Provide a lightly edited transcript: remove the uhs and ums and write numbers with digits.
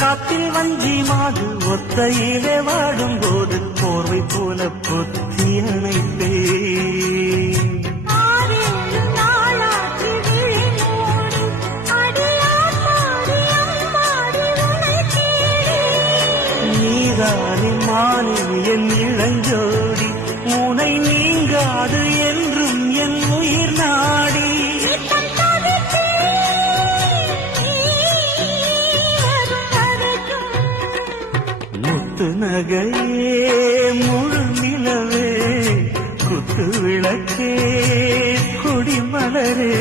காத்தில் வஞ்சி மாது ஒத்தையிலே வாடும்போது போர்வை போல பொத்தி அணைப்பே மானே என் இளஞ்சோடி உனை நீங்காது என்றும் என் உயிர் நாடி முத்து நகையே முழு நிலவே குத்து விளக்கே கொடிமலரே